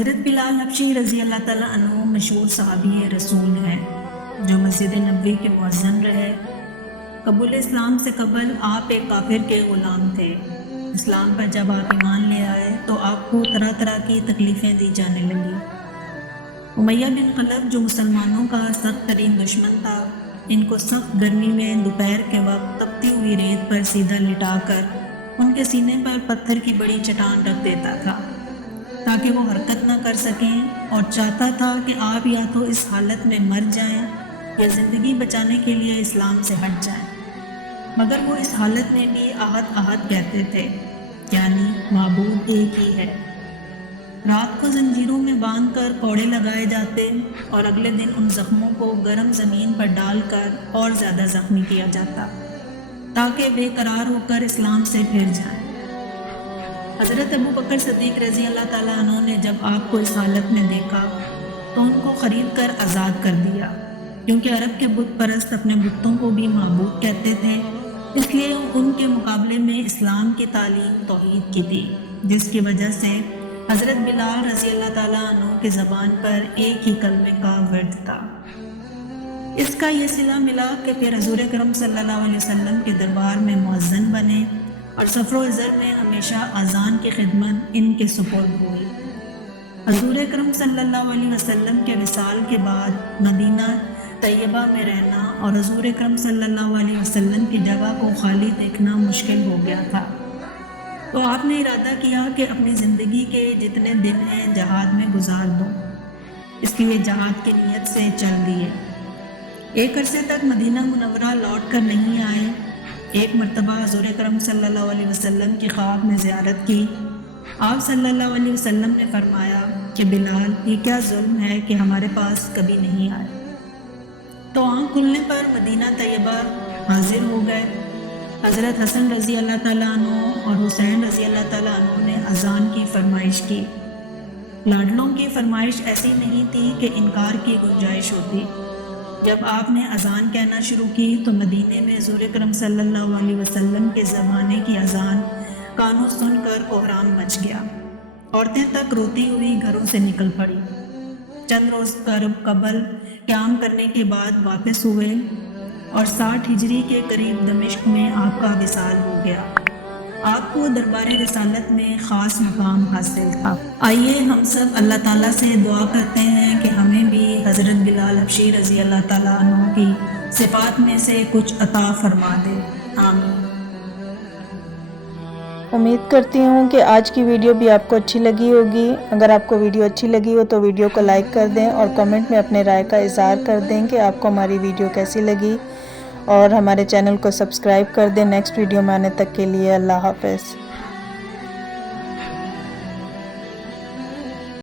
حضرت بلال حبشی رضی اللہ تعالیٰ عنہ مشہور صحابی رسول ہیں جو مسجد نبوی کے مؤذن رہے۔ قبول اسلام سے قبل آپ ایک کافر کے غلام تھے۔ اسلام پر جب آپ ایمان لے آئے تو آپ کو طرح طرح کی تکلیفیں دی جانے لگیں۔ امیہ بن خلف جو مسلمانوں کا سخت ترین دشمن تھا، ان کو سخت گرمی میں دوپہر کے وقت تپتی ہوئی ریت پر سیدھا لٹا کر ان کے سینے پر پتھر کی بڑی چٹان رکھ دیتا تھا تاکہ وہ حرکت نہ کر سکیں، اور چاہتا تھا کہ آپ یا تو اس حالت میں مر جائیں یا زندگی بچانے کے لیے اسلام سے ہٹ جائیں، مگر وہ اس حالت میں بھی احد احد کہتے تھے، یعنی معبود ایک ہی ہے۔ رات کو زنجیروں میں باندھ کر کوڑے لگائے جاتے اور اگلے دن ان زخموں کو گرم زمین پر ڈال کر اور زیادہ زخمی کیا جاتا تاکہ بے قرار ہو کر اسلام سے پھر جائیں۔ حضرت ابو بکر صدیق رضی اللہ تعالیٰ عنہ نے جب آپ کو اس حالت میں دیکھا تو ان کو خرید کر آزاد کر دیا، کیونکہ عرب کے بت پرست اپنے بتوں کو بھی معبود کہتے تھے، اس لیے ان کے مقابلے میں اسلام کی تعلیم توحید کی تھی، جس کی وجہ سے حضرت بلال رضی اللہ تعالیٰ عنہ کی زبان پر ایک ہی کلمے کا ورد تھا۔ اس کا یہ صلہ ملا کہ پھر حضور اکرم صلی اللہ علیہ وسلم کے دربار میں مؤذن بنے اور سفر و حضر میں ہمیشہ اذان کی خدمت ان کے سپرد ہوئی۔ حضور اکرم صلی اللہ علیہ وسلم کے وصال کے بعد مدینہ طیبہ میں رہنا اور حضور اکرم صلی اللہ علیہ وسلم کی جگہ کو خالی دیکھنا مشکل ہو گیا تھا، تو آپ نے ارادہ کیا کہ اپنی زندگی کے جتنے دن ہیں جہاد میں گزار دوں، اس لیے جہاد کی نیت سے چل دیے۔ ایک عرصے تک مدینہ منورہ لوٹ کر نہیں آئے۔ ایک مرتبہ حضور اکرم صلی اللہ علیہ وسلم کی خواب میں زیارت کی۔ آپ صلی اللہ علیہ وسلم نے فرمایا کہ بلال، یہ کیا ظلم ہے کہ ہمارے پاس کبھی نہیں آئے؟ تو آنکھ کھلنے پر مدینہ طیبہ حاضر ہو گئے۔ حضرت حسن رضی اللہ تعالیٰ عنہ اور حسین رضی اللہ تعالیٰ عنہ نے اذان کی فرمائش کی۔ لاڈلوں کی فرمائش ایسی نہیں تھی کہ انکار کی گنجائش ہوتی۔ جب آپ نے اذان کہنا شروع کی تو مدینے میں حضور اکرم صلی اللہ علیہ وسلم کے زمانے کی اذان کانوں سن کر کوہرام مچ گیا۔ عورتیں تک روتی ہوئی گھروں سے نکل پڑی۔ چند روز قبل قیام کرنے کے بعد واپس ہوئے اور 60 ہجری کے قریب دمشق میں آپ کا وصال ہو گیا۔ آپ کو دربار رسالت میں خاص مقام حاصل تھا۔ آئیے ہم سب اللہ تعالیٰ سے دعا کرتے ہیں کہ ہمیں بھی حضرت بلال حبشی رضی اللہ تعالیٰ عنہ کی صفات میں سے کچھ عطا فرما دے، آمین۔ امید کرتی ہوں کہ آج کی ویڈیو بھی آپ کو اچھی لگی ہوگی۔ اگر آپ کو ویڈیو اچھی لگی ہو تو ویڈیو کو لائک کر دیں اور کمنٹ میں اپنے رائے کا اظہار کر دیں کہ آپ کو ہماری ویڈیو کیسی لگی، اور ہمارے چینل کو سبسکرائب کر دیں۔ نیکسٹ ویڈیو میں آنے تک کے لیے اللہ حافظ۔